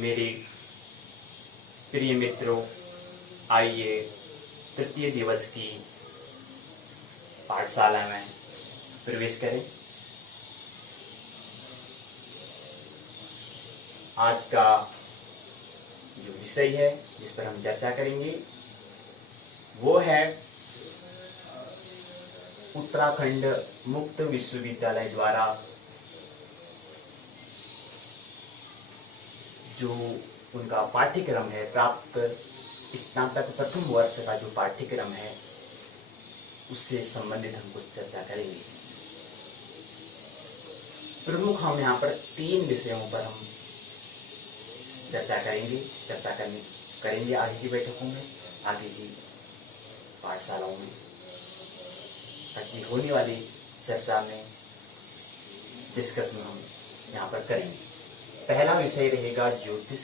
मेरे प्रिय मित्रों, आइए तृतीय दिवस की पाठशाला में प्रवेश करें। आज का जो विषय है जिस पर हम चर्चा करेंगे वो है उत्तराखंड मुक्त विश्वविद्यालय द्वारा जो उनका पाठ्यक्रम है, प्राप्त स्नातक प्रथम वर्ष का जो पाठ्यक्रम है उससे संबंधित हम कुछ चर्चा करेंगे। प्रमुख हम यहाँ पर 3 विषयों पर हम चर्चा करेंगे आगे की बैठकों में, आगे की पाठशालाओं में, ताकि होने वाली चर्चा में डिस्कशन हम यहाँ पर करेंगे। पहला विषय रहेगा ज्योतिष,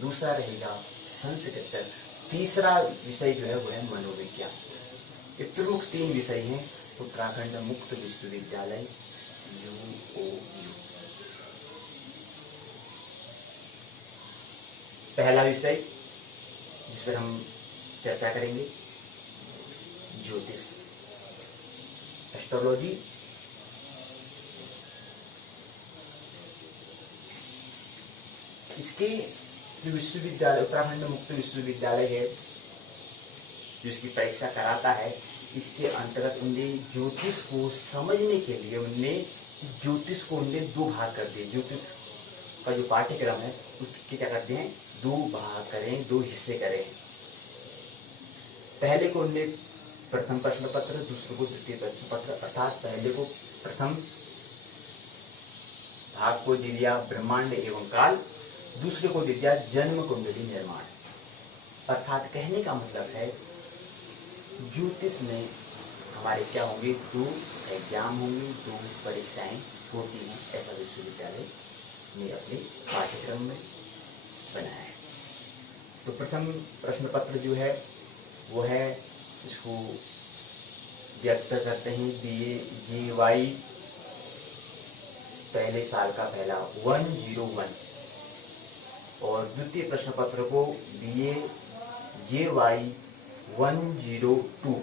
दूसरा रहेगा संस्कृत, तीसरा विषय जो है वो है मनोविज्ञान। ये प्रमुख 3 विषय हैं उत्तराखंड मुक्त विश्वविद्यालय UOU। पहला विषय जिस पर हम चर्चा करेंगे ज्योतिष, एस्ट्रोलॉजी। इसके जो विश्वविद्यालय उत्तराखंड मुक्त विश्वविद्यालय है जिसकी परीक्षा कराता है, इसके अंतर्गत उनने ज्योतिष को समझने के लिए ज्योतिष को 2 भाग कर दिए। ज्योतिष का जो पाठ्यक्रम है उसके क्या करते हैं, 2 भाग करें, 2 हिस्से करें। पहले को उनने प्रथम प्रश्न पत्र, दूसरे को द्वितीय प्रश्न पत्र, अर्थात पहले को प्रथम भाग को दे दिया ब्रह्मांड एवं काल, दूसरे को दे दिया जन्म कुंडली निर्माण। अर्थात कहने का मतलब है ज्योतिष में हमारे क्या होंगे, 2 एग्जाम होंगे, 2 परीक्षाएं होती हैं। ऐसा विश्वविद्यालय ने अपने पाठ्यक्रम में बनाया है। तो प्रथम प्रश्न पत्र जो है वो है, इसको व्यक्त करते हैं BAJY पहले साल का पहला 101, और द्वितीय प्रश्न पत्र को BAJY 102।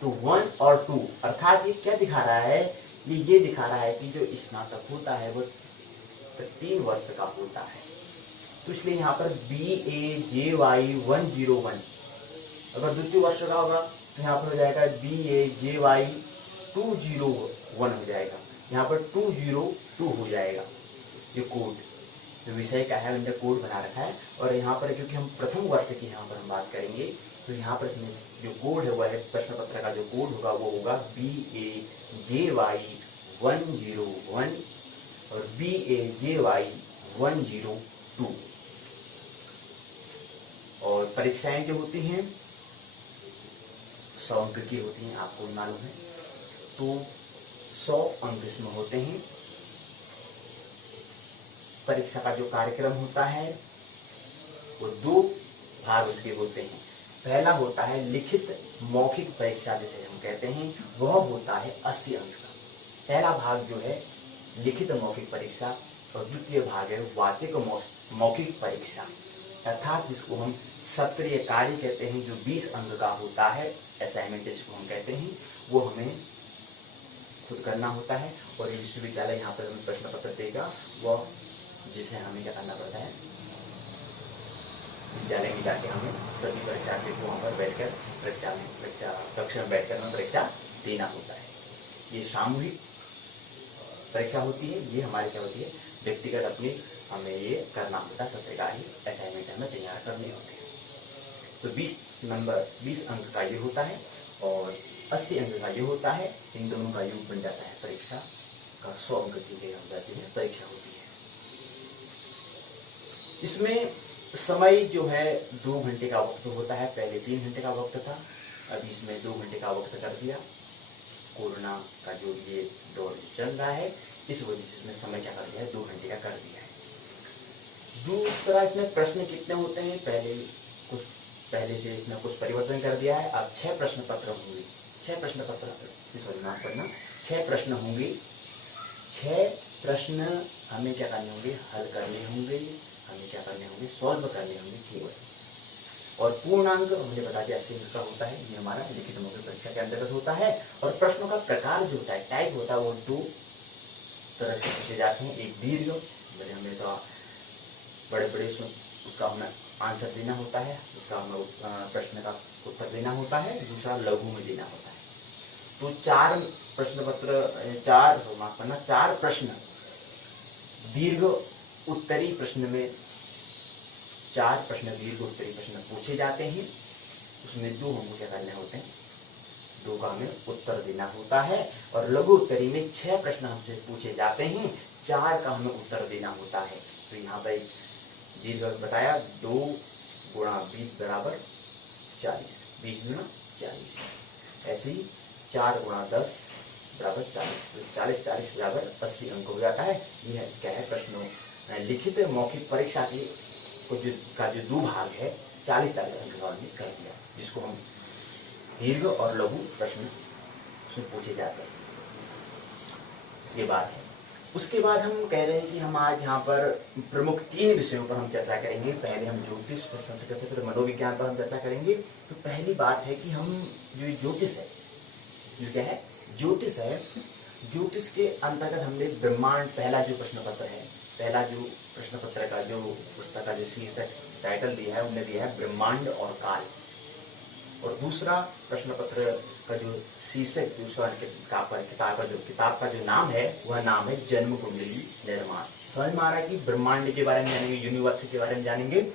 तो 1 और 2 अर्थात ये क्या दिखा रहा है, ये दिखा रहा है कि जो स्नातक होता है वो 3 वर्ष का होता है। तो इसलिए यहाँ पर BAJY 101 अगर द्वितीय वर्ष का होगा तो यहाँ पर हो जाएगा BAJY 201 हो जाएगा, यहाँ पर 202 हो जाएगा। ये कोड जो विषय का है उन्होंने कोड बना रखा है। और यहाँ पर क्योंकि हम प्रथम वर्ष की यहाँ पर हम बात करेंगे तो यहाँ पर जो कोड है वह है, प्रश्न पत्र का जो कोड होगा वो होगा BAJY 101 और BAJY 102। और परीक्षाएं जो होती हैं 100 अंक की होती हैं, आपको भी मालूम है। तो 100 अंक इसमें होते हैं। परीक्षा का जो कार्यक्रम होता है वो 2 भाग उसके होते हैं। पहला होता है लिखित मौखिक परीक्षा जिसे हम कहते हैं, वह होता है 80 अंक का। पहला भाग जो है लिखित मौखिक परीक्षा, और द्वितीय भाग है वाचिक मौखिक परीक्षा, अर्थात जिसको हम सत्रीय कार्य कहते हैं, जो 20 अंक का होता है, असाइनमेंट जिसको हम कहते हैं, वो हमें खुद करना होता है। और ये विश्वविद्यालय यहाँ पर हमें प्रश्न पत्र देगा, वह जिसे हमें क्या करना पड़ता है, विद्यालय में जाके हमें सभी परीक्षार्थी को वहाँ पर बैठकर कक्षा में बैठकर हमें परीक्षा देना होता है। ये सामूहिक परीक्षा होती है, ये हमारी क्या होती है, व्यक्तिगत अपनी हमें ये करना होता है, सत्र का ही असाइनमेंट हमें तैयार करने होते हैं। तो 20 अंक का ये होता है और 80 अंक का ये होता है। इन दोनों का योग बन जाता है परीक्षा का 100 अंक की हो जाती है, परीक्षा होती है। इसमें समय जो है 2 घंटे का वक्त होता है, पहले 3 घंटे का वक्त था, अभी इसमें 2 घंटे का वक्त कर दिया। कोरोना का जो ये दौर चल रहा है इस वजह से इसमें समय क्या कर दिया है, 2 घंटे का कर दिया है। दूसरा, इसमें प्रश्न कितने होते हैं, पहले से इसमें कुछ परिवर्तन कर दिया है। अब 6 प्रश्न पत्र होंगे, 6 प्रश्न पत्र, सॉरी माफ करना, 6 प्रश्न होंगे। 6 प्रश्न हमें क्या करने होंगे, हल करने होंगे। हमें क्या करने होंगे, सॉल्व करने होंगे केवल। और पूर्णांक हमने बता दिया 80 अंक का होता है, ये हमारा लिखित मौखिक परीक्षा के अंतर्गत होता है। और प्रश्नों का प्रकार जो होता है, टाइप होता है, वो 2 तरह से पूछे जाते हैं। एक दीर्घ, मैंने हमें तो बड़े बड़े उसका हमें आंसर देना होता है, उसका हमें प्रश्न का उत्तर देना होता है। दूसरा लघु में देना होता है। तो 4 प्रश्न पत्र, 4 प्रश्न दीर्घ उत्तरी प्रश्न में, 4 प्रश्न दीर्घ उत्तरी प्रश्न पूछे जाते हैं। उसमें 2 हमको क्या करने होते हैं, 2 का हमें उत्तर देना होता है। और लघु उत्तरी में 6 प्रश्न हमसे पूछे जाते हैं, 4 का हमें उत्तर देना होता है। तो यहाँ पर दीर्घ बताया 2 गुणा 20 बराबर 40, 20 गुणा 40। ऐसे ही 4 गुणा 10 बराबर 40, तो 40 40 बराबर 80 अंक हो जाता है। यह क्या है, प्रश्नों लिखित मौखिक परीक्षा की जो 2 भाग है, 40 40 अंक का हमने कर दिया, जिसको हम दीर्घ और लघु प्रश्न उसमें पूछे जाते हैं। ये बात है। उसके बाद हम कह रहे हैं कि हम आज यहाँ पर प्रमुख 3 विषयों पर हम चर्चा करेंगे। पहले हम ज्योतिष पर, संस्कृत फिर मनोविज्ञान पर हम चर्चा करेंगे। तो पहली बात है कि हम जो ज्योतिष है, जो क्या है, ज्योतिष है, ज्योतिष के अंतर्गत हमने ब्रह्मांड, पहला जो प्रश्न पत्र है, पहला जो प्रश्न पत्र का जो पुस्तक का जो शीर्षक टाइटल दिया है, उन्होंने दिया है ब्रह्मांड और काल। और दूसरा प्रश्न पत्र का जो शीर्षक, किताब का जो नाम है, वह नाम है जन्म कुंडली निर्माण। समझ में आ रहा है कि ब्रह्मांड के बारे में जानेंगे, यूनिवर्स के बारे में जानेंगे।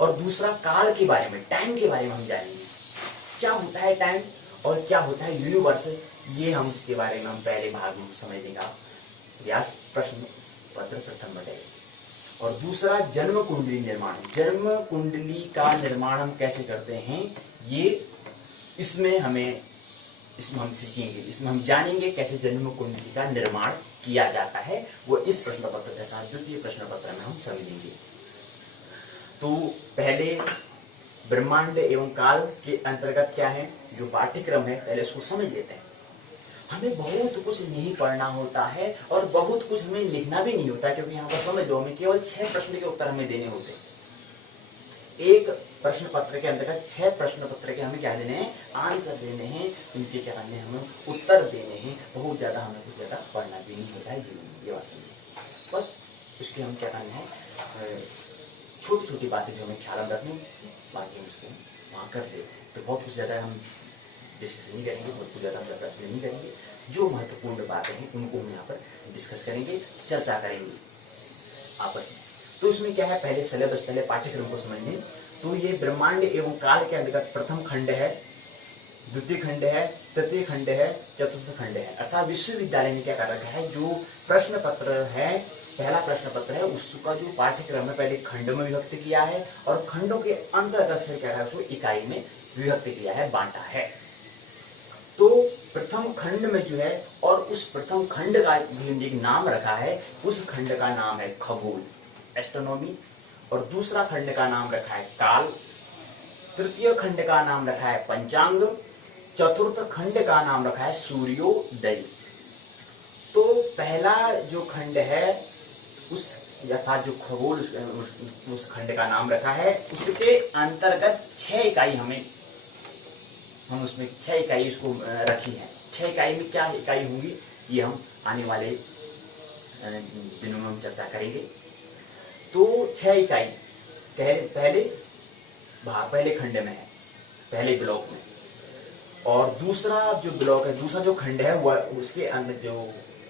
और दूसरा काल के बारे में, टाइम के बारे में हम जानेंगे, क्या होता है टाइम और क्या होता है यूनिवर्स। ये हम इसके बारे में हम पहले भाग में समझने का प्रयास प्रश्न पत्र प्रथम बढ़ेगा। और दूसरा जन्म कुंडली निर्माण, जन्म कुंडली का निर्माण हम कैसे करते हैं, ये इसमें हम सीखेंगे, इसमें हम जानेंगे कैसे जन्म कुंडली का निर्माण किया जाता है। वो इस प्रश्न पत्र के साथ द्वितीय प्रश्न पत्र में हम समझेंगे। तो पहले ब्रह्मांड एवं काल के अंतर्गत क्या है, जो पाठ्यक्रम है, पहले उसको समझ लेते हैं। हमें बहुत कुछ नहीं पढ़ना होता है और बहुत कुछ हमें लिखना भी नहीं होता, क्योंकि यहाँ पर समझ लो हमें केवल 6 प्रश्न के उत्तर हमें देने होते हैं। एक प्रश्न पत्र के अंतर्गत 6 प्रश्न पत्र के हमें क्या देने हैं, आंसर देने हैं, उनके क्या करने हैं, हमें उत्तर देने हैं। बहुत ज्यादा हमें कुछ ज्यादा पढ़ना भी नहीं होता है जीवन में, ये बात समझिए। बस उसके हम क्या करने हैं, छोटी छोटी बातें जो हमें ख्याल में रखनी, बाकी हम उसको वहाँ कर देते हैं। तो बहुत कुछ ज्यादा हम डिस्कस नहीं करेंगे, बहुत कुछ ज्यादा हम प्रश्न नहीं करेंगे। जो महत्वपूर्ण बातें हैं उनको हम यहाँ पर डिस्कस करेंगे, चर्चा करेंगे आपस में। तो इसमें क्या है, पहले सिलेबस, पहले पाठ्यक्रम को समझ लें। तो ये ब्रह्मांड एवं काल के अंतर्गत प्रथम खंड है, द्वितीय खंड है, तृतीय खंड है, चतुर्थ खंड है। अर्थात विश्वविद्यालय ने क्या कर रखा है, जो प्रश्न पत्र है, पहला प्रश्न पत्र है, उसका जो पाठ्यक्रम है पहले खंडों में विभक्त किया है और खंडों के अंतर्गत फिर क्या है, उसको इकाई में विभक्त किया है, बांटा है। तो प्रथम खंड में जो है, और उस प्रथम खंड का भी एक नाम रखा है, उस खंड का नाम है खगोल, एस्ट्रोनॉमी। और दूसरा खंड का नाम रखा है काल, तृतीय खंड का नाम रखा है पंचांग, चतुर्थ खंड का नाम रखा है सूर्योदय। तो पहला जो खंड है, उस अर्थात जो खगोल, उस खंड का नाम रखा है, उसके अंतर्गत 6 इकाई हम उसमें 6 इकाई इसको रखी है। 6 इकाई में क्या इकाई होंगी, ये हम आने वाले दिनों में हम चर्चा करेंगे। तो 6 इकाई पहले खंड में है, पहले ब्लॉक में। और दूसरा जो ब्लॉक है, दूसरा जो खंड है, वह उसके अंदर जो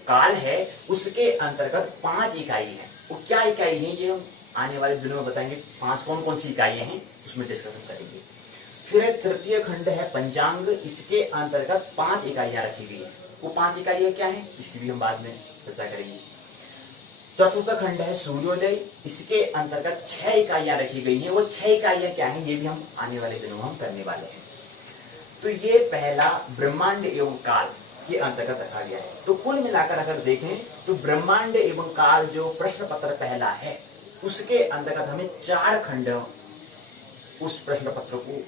काल है, उसके अंतर्गत 5 इकाई है। वो क्या इकाई है, ये हम आने वाले दिनों में बताएंगे। 5 कौन कौन सी इकाइयां हैं उसमें डिस्कशन करेंगे। फिर तृतीय खंड है पंचांग, इसके अंतर्गत 5 इकाइयां रखी गई है। वो 5 इकाइयां क्या है, इसकी भी हम बाद में चर्चा करेंगे। चतुर्थ खंड है सूर्योदय, इसके अंतर्गत 6 इकाइयां रखी गई हैं। वो 6 इकाइयां क्या हैं, ये भी हम आने वाले दिनों में हम करने वाले हैं। तो ये पहला ब्रह्मांड एवं काल के अंतर्गत रखा गया है। तो कुल मिलाकर अगर देखें तो ब्रह्मांड एवं काल जो प्रश्न पत्र पहला है, उसके अंतर्गत हमें 4 खंड, उस प्रश्न पत्र को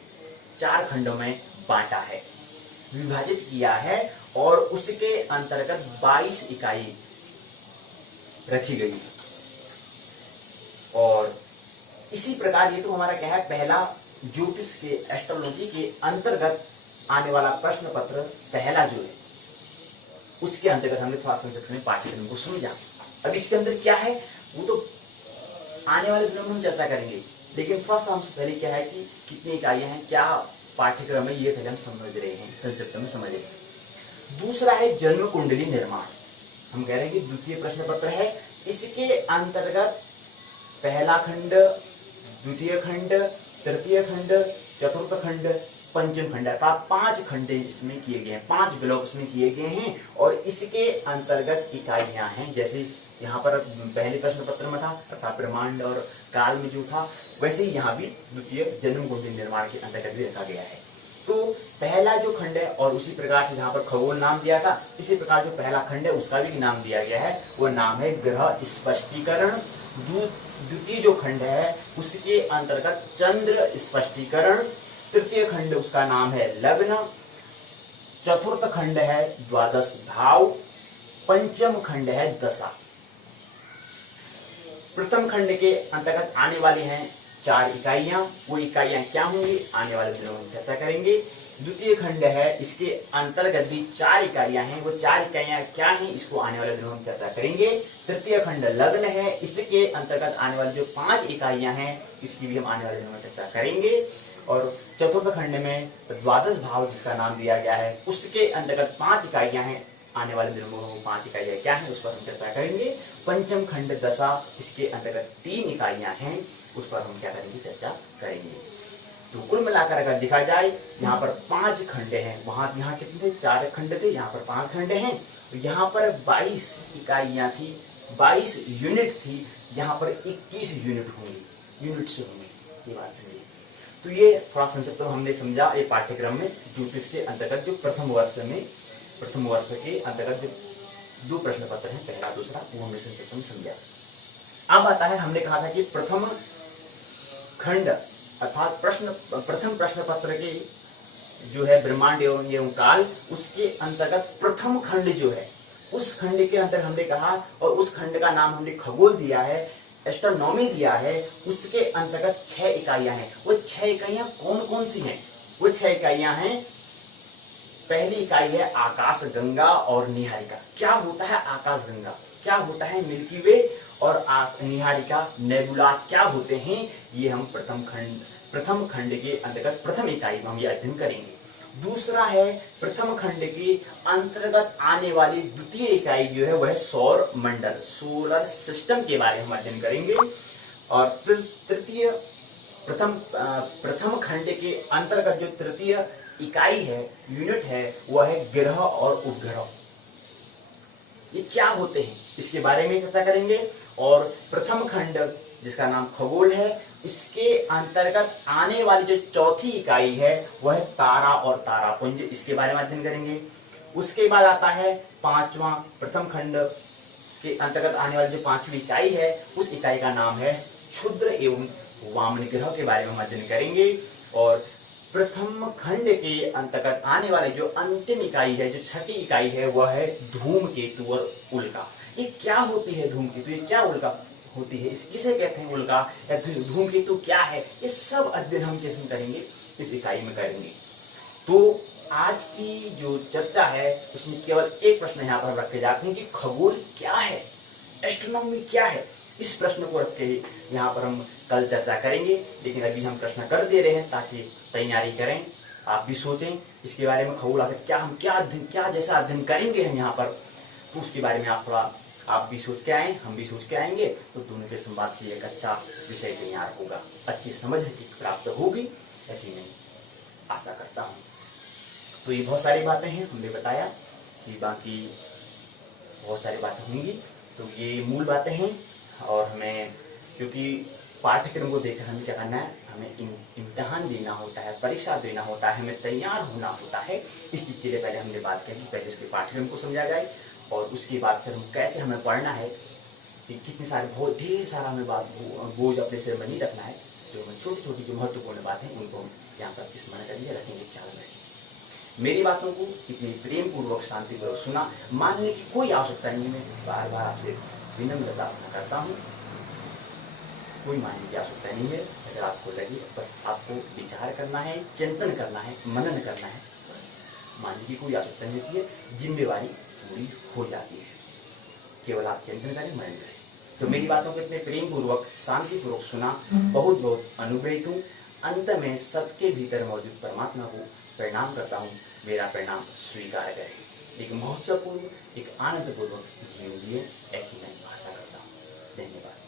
4 खंडों में बांटा है, विभाजित किया है, और उसके अंतर्गत 22 इकाई रखी गई है। और इसी प्रकार ये तो हमारा क्या है, पहला ज्योतिष के एस्ट्रोलॉजी के अंतर्गत आने वाला प्रश्न पत्र पहला जो है, उसके अंतर्गत हमने थोड़ा संक्षिप्त में पाठ्यक्रम को समझा। अब इसके अंदर क्या है वो तो आने वाले दिनों में हम चर्चा करेंगे, लेकिन थोड़ा सा हमसे पहले क्या है कि कितनी इकाइयां हैं, क्या पाठ्यक्रम है, ये पहले हम समझ रहे हैं, संक्षिप्त में समझ रहे हैं। दूसरा है जन्म कुंडली निर्माण। हम कह रहे हैं कि द्वितीय प्रश्न पत्र है, इसके अंतर्गत पहला खंड, द्वितीय खंड, तृतीय खंड, चतुर्थ खंड, पंचम खंड, अर्थात 5 खंड इसमें किए गए हैं, 5 ब्लॉक इसमें किए गए हैं और इसके अंतर्गत इकाइयां हैं। जैसे यहाँ पर पहले प्रश्न पत्र में था अर्थात ब्रह्मांड और काल में जो था, वैसे ही यहाँ भी द्वितीय जन्म कुंडली निर्माण के अंतर्गत भी रखा गया है। तो पहला जो खंड है, और उसी प्रकार से जहाँ पर खगोल नाम दिया था, इसी प्रकार जो पहला खंड है उसका भी नाम दिया गया है, वो नाम है ग्रह स्पष्टीकरण। द्वितीय जो खंड है उसके अंतर्गत चंद्र स्पष्टीकरण। तृतीय खंड उसका नाम है लग्न। चतुर्थ खंड है द्वादश भाव। पंचम खंड है दशा। प्रथम खंड के अंतर्गत आने वाली हैं 4 इकाइयां, वो इकाइयां क्या होंगी आने वाले दिनों में चर्चा करेंगे। द्वितीय खंड है, इसके अंतर्गत भी 4 इकाइयां हैं, वो 4 इकाइयां क्या हैं इसको आने वाले दिनों में चर्चा करेंगे। तृतीय खंड लग्न है, इसके अंतर्गत आने वाली जो 5 इकाइयां हैं इसकी भी हम आने वाले दिनों में चर्चा करेंगे। और चतुर्थ खंड में द्वादश भाव जिसका नाम दिया गया है, उसके अंतर्गत 5 इकाइयां हैं, आने वाले दिनों में 5 इकाइयां क्या हैं उस पर हम चर्चा करेंगे। पंचम खंड दशा, इसके अंतर्गत 3 इकाइयां हैं, उस पर हम क्या करेंगे, चर्चा करेंगे। तो कुल मिलाकर अगर देखा जाए यहाँ पर 5 खंड हैं, वहां यहाँ कितने थे, 4 खंड थे, यहाँ पर 5 खंड हैं। तो यहाँ पर 22 इकाइयां थी, 22 यूनिट थी, यहाँ पर 21 यूनिट होंगी, यूनिट से होंगी, ये बात समझिए। तो ये थोड़ा संक्षिप्त हमने समझा ये पाठ्यक्रम में ज्योतिष के अंतर्गत जो प्रथम वर्ष के अंतर्गत जो 2 प्रश्न पत्र हैं, पहला दूसरा, वो हमने संक्षिप्त में समझा। अब आता है, हमने कहा था कि प्रथम खंड अर्थात प्रथम प्रश्न पत्र के जो है ब्रह्मांड एवं काल, उसके अंतर्गत प्रथम खंड जो है, उस खंड के अंतर्गत हमने कहा, और उस खंड का नाम हमने खगोल दिया है, एस्ट्रोनॉमी दिया है। उसके अंतर्गत 6 इकाइयां हैं। वो 6 इकाइयां कौन कौन सी हैं? वो 6 इकाइयां हैं, पहली इकाई है आकाश गंगा और निहारिका। क्या होता है आकाश गंगा, क्या होता है मिल्की वे, और निहारिका नेबुला क्या होते हैं, ये हम प्रथम खंड के अंतर्गत प्रथम इकाई में हम ये अध्ययन करेंगे। दूसरा है प्रथम खंड के अंतर्गत आने वाली द्वितीय इकाई जो है वह है सौर मंडल, सोलर सिस्टम के बारे में हम अध्ययन करेंगे। और तृतीय प्रथम खंड के अंतर्गत जो तृतीय इकाई है, यूनिट है, वह है ग्रह और उपग्रह। ये क्या होते हैं इसके बारे में चर्चा करेंगे। और प्रथम खंड जिसका नाम खगोल है, इसके अंतर्गत आने वाली जो चौथी इकाई है वह है तारा और तारापुंज, इसके बारे में अध्ययन करेंगे। उसके बाद आता है पांचवा, प्रथम खंड के अंतर्गत आने वाली जो 5वीं इकाई है, उस इकाई का नाम है क्षुद्र एवं वामन ग्रह के बारे में हम अध्ययन करेंगे। और प्रथम खंड के अंतर्गत आने वाली जो अंतिम इकाई है, जो छठी इकाई है, वह है धूमकेतु और उल्का। ये क्या होती है धूमकेतु, ये क्या उल्का होती है, किसे कहते हैं उल्का, या धूमकेतु क्या है, ये सब अध्ययन हम किसमें करेंगे, इस इकाई में करेंगे। तो आज की जो चर्चा है उसमें केवल एक प्रश्न यहाँ पर रखे जाते हैं कि खगोल क्या है, एस्ट्रोनॉमी क्या है। इस प्रश्न को रख के यहाँ पर हम कल चर्चा करेंगे, लेकिन अभी हम प्रश्न कर दे रहे हैं ताकि तैयारी करें, आप भी सोचें इसके बारे में। खगोल आखिर क्या, हम क्या जैसा अध्ययन करेंगे हम यहाँ पर, तो उसके बारे में आप थोड़ा आप भी सोच के आए, हम भी सोच के आएंगे, तो दोनों के संवाद से एक अच्छा विषय तैयार होगा, अच्छी समझ प्राप्त होगी, ऐसी मैं आशा करता हूँ। तो ये बहुत सारी बातें हैं, हमने बताया कि बाकी बहुत सारी बातें होंगी। तो ये मूल बातें हैं, और हमें क्योंकि पाठ्यक्रम को देखकर हमें क्या करना है, हमें इम्तिहान देना होता है, परीक्षा देना होता है, हमें तैयार होना होता है। इस चीज के लिए पहले हमने बात करी, पहले उसके पाठ्यक्रम को समझा जाए, और उसके बाद फिर हम कैसे हमें पढ़ना है, कि कितनी सारी बहुत ढेर सारा हमें बात बोझ अपने सिर में नहीं रखना है। जो हमें छोटी छोटी जो महत्वपूर्ण बातें हैं उनको हम यहाँ पर स्मरण करेंगे, रखेंगे, ख्याल में रखेंगे। मेरी बातों को इतनी प्रेम पूर्वक शांतिपूर्वक सुना, मानने की कोई आवश्यकता नहीं है। मैं बार बार आपसे विनम्रता करता हूँ। कोई मानने की आवश्यकता नहीं है। अगर आपको लगे, पर आपको विचार करना है, चिंतन करना है, मनन करना है, बस मानने की कोई आवश्यकता नहीं होती है, जिम्मेवारी पूरी हो जाती है। केवल आप चिंतन करें, मनन करें। तो मेरी बातों को इतने प्रेम पूर्वक, शांति पूर्वक सुना, बहुत बहुत अनुग्रहित हूँ। अंत में सबके भीतर मौजूद परमात्मा को प्रणाम करता हूँ। मेरा प्रणाम स्वीकार करें। एक महोत्सवपूर्ण, एक आनंदपूर्वक जीवन जिए, ऐसी मैं आशा करता हूँ। धन्यवाद।